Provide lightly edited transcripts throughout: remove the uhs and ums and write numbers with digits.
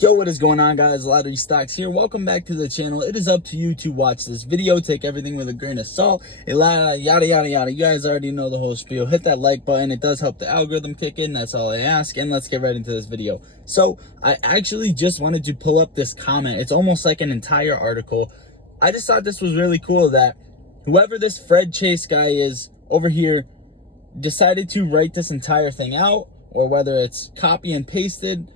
Yo, what is going on, guys? Lottery Stocks here. Welcome back to the channel. It is up to you to watch this video. Take everything with a grain of salt. Yada, yada, yada. You guys already know the whole spiel. Hit that like button. It does help the algorithm kick in. That's all I ask. And let's get right into this video. So I actually just wanted to pull up this comment. It's almost like an entire article. I just thought this was really cool that whoever this Fred Chase guy is over here decided to write this entire thing out, or whether it's copy and pasted.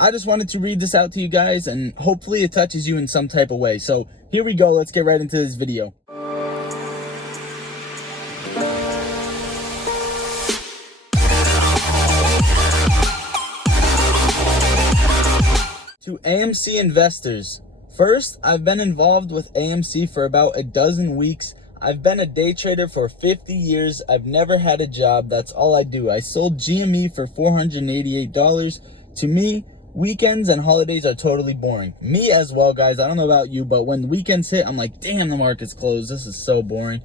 I just wanted to read this out to you guys, and hopefully it touches you in some type of way. So here we go. Let's get right into this video. To AMC investors. First, I've been involved with AMC for about a dozen weeks. I've been a day trader for 50 years. I've never had a job. That's all I do. I sold GME for $488. To me, weekends and holidays are totally boring. Me as well, guys. I don't know about you, but when the weekends hit, I'm like, damn, the market's closed. This is so boring.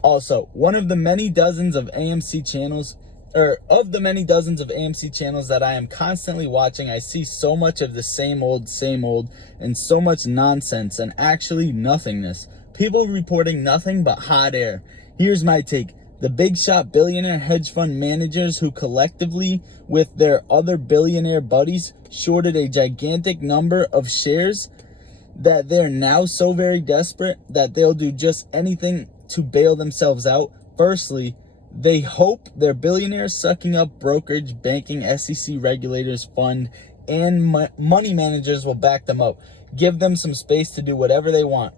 Also, one of the many dozens of AMC channels, that I am constantly watching, I see so much of the same old, and so much nonsense and actually nothingness. People reporting nothing but hot air. Here's my take. The big shot billionaire hedge fund managers who collectively with their other billionaire buddies shorted a gigantic number of shares, that they're now so very desperate that they'll do just anything to bail themselves out. Firstly, they hope their billionaires sucking up brokerage, banking, SEC regulators, fund, and money managers will back them up. Give them some space to do whatever they want.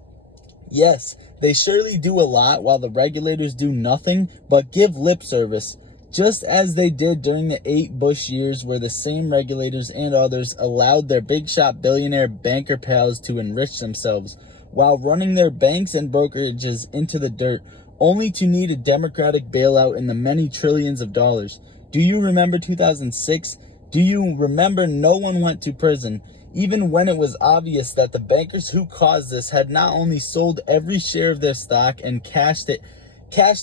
Yes, they surely do a lot while the regulators do nothing but give lip service, just as they did during the 8 Bush years, where the same regulators and others allowed their big shot billionaire banker pals to enrich themselves while running their banks and brokerages into the dirt, only to need a democratic bailout in the many trillions of dollars. Do you remember 2006? Do you remember no one went to prison, even when it was obvious that the bankers who caused this had not only sold every share of their stock and cashed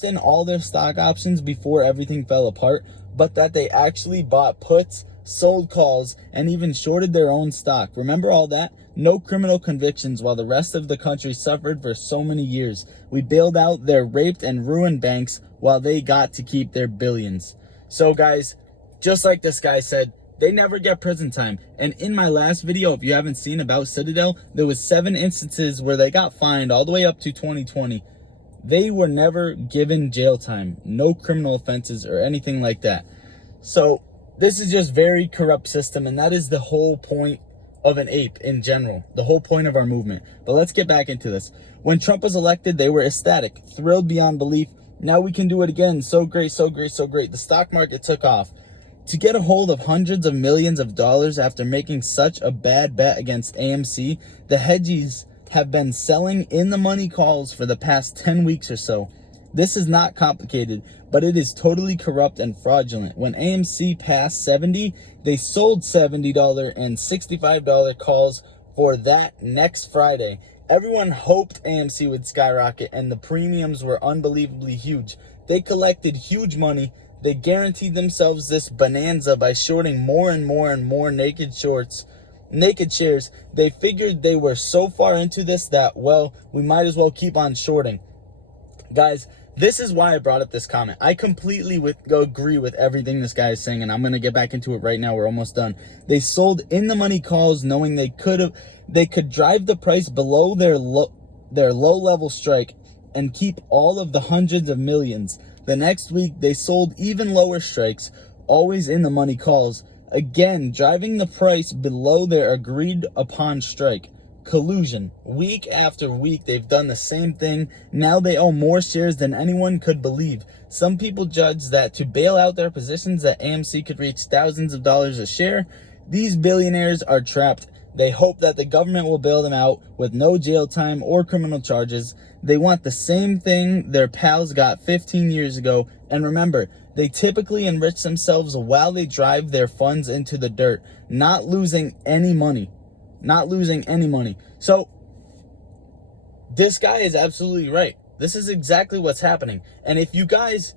in all their stock options before everything fell apart, but that they actually bought puts, sold calls, and even shorted their own stock? Remember all that? No criminal convictions while the rest of the country suffered for so many years. We bailed out their raped and ruined banks while they got to keep their billions. So guys, just like this guy said, they never get prison time. And in my last video, if you haven't seen about Citadel, there was 7 instances where they got fined all the way up to 2020. They were never given jail time, no criminal offenses or anything like that. So this is just very corrupt system, and that is the whole point of an ape in general, the whole point of our movement. But let's get back into this. When Trump was elected, they were ecstatic, thrilled beyond belief. Now we can do it again. So great, so great, so great. The stock market took off. To get a hold of hundreds of millions of dollars after making such a bad bet against AMC, the hedgies have been selling in the money calls for the past 10 weeks or so. This is not complicated, but it is totally corrupt and fraudulent. When AMC passed 70, they sold $70 and $65 calls for that next Friday. Everyone hoped AMC would skyrocket, and the premiums were unbelievably huge. They collected huge money. They guaranteed themselves this bonanza by shorting more and more naked shares. They figured they were so far into this that, well, we might as well keep on shorting. Guys, this is why I brought up this comment. I completely agree with everything this guy is saying, and I'm going to get back into it right now. We're almost done. They sold in the money calls knowing they could drive the price below their low level strike and keep all of the hundreds of millions. The next week, they sold even lower strikes, always in the money calls, again driving the price below their agreed upon strike. Collusion. Week after week, they've done the same thing. Now they own more shares than anyone could believe. Some people judge that to bail out their positions that AMC could reach thousands of dollars a share. These billionaires are trapped. They hope that the government will bail them out with no jail time or criminal charges. They want the same thing their pals got 15 years ago. And remember, they typically enrich themselves while they drive their funds into the dirt, not losing any money. So this guy is absolutely right. This is exactly what's happening. And if you guys,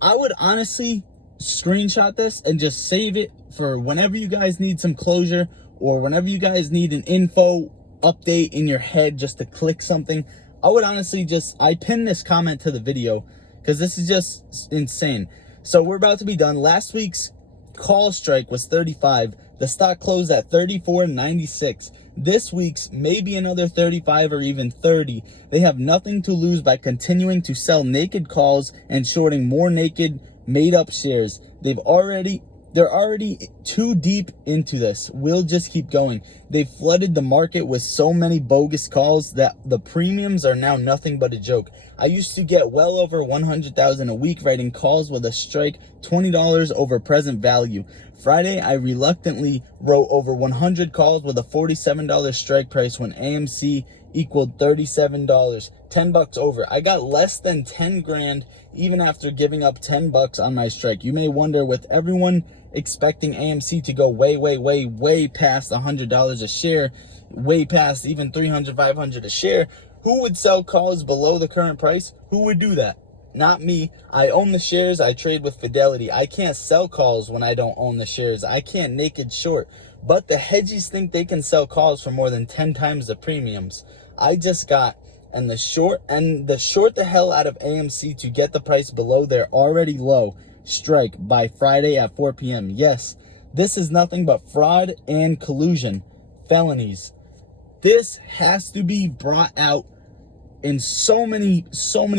I would honestly screenshot this and just save it for whenever you guys need some closure, or whenever you guys need an info update in your head just to click something. I would honestly I pinned this comment to the video because this is just insane. So we're about to be done. Last week's call strike was 35. The stock closed at 34.96. This week's maybe another 35 or even 30. They have nothing to lose by continuing to sell naked calls and shorting more naked made up shares. They're already too deep into this. We'll just keep going. They flooded the market with so many bogus calls that the premiums are now nothing but a joke. I used to get well over 100,000 a week writing calls with a strike $20 over present value. Friday, I reluctantly wrote over 100 calls with a $47 strike price when AMC equaled $37, 10 bucks over. I got less than 10 grand even after giving up 10 bucks on my strike. You may wonder, with everyone expecting AMC to go way past $100 a share, way past even 300, 500 a share, who would sell calls below the current price? Who would do that? Not me. I own the shares. I trade with Fidelity. I can't sell calls when I don't own the shares. I can't naked short. But the hedgies think they can sell calls for more than 10 times the premiums. I just got the short the hell out of AMC to get the price below their already low strike by Friday at 4 p.m. Yes, this is nothing but fraud and collusion, felonies. This has to be brought out in so many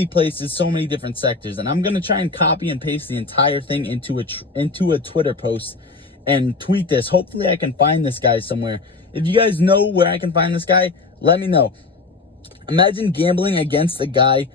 places, so many different sectors. And I'm going to try and copy and paste the entire thing into a Twitter post and tweet this. Hopefully I can find this guy somewhere. If you guys know where I can find this guy, let me know. Imagine gambling against a guy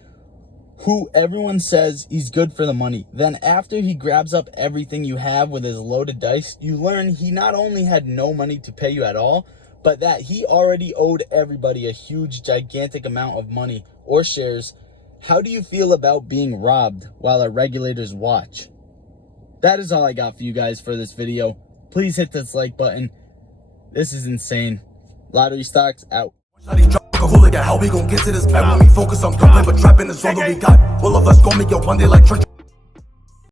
who everyone says he's good for the money. Then after he grabs up everything you have with his loaded dice, you learn he not only had no money to pay you at all, but that he already owed everybody a huge, gigantic amount of money or shares. How do you feel about being robbed while our regulators watch? That is all I got for you guys for this video. Please hit this like button. This is insane. Lottery stocks out. How we gon' get to this bag when we focus on gunplay, but trapping is all that we got. All of us gon' make it one day like church.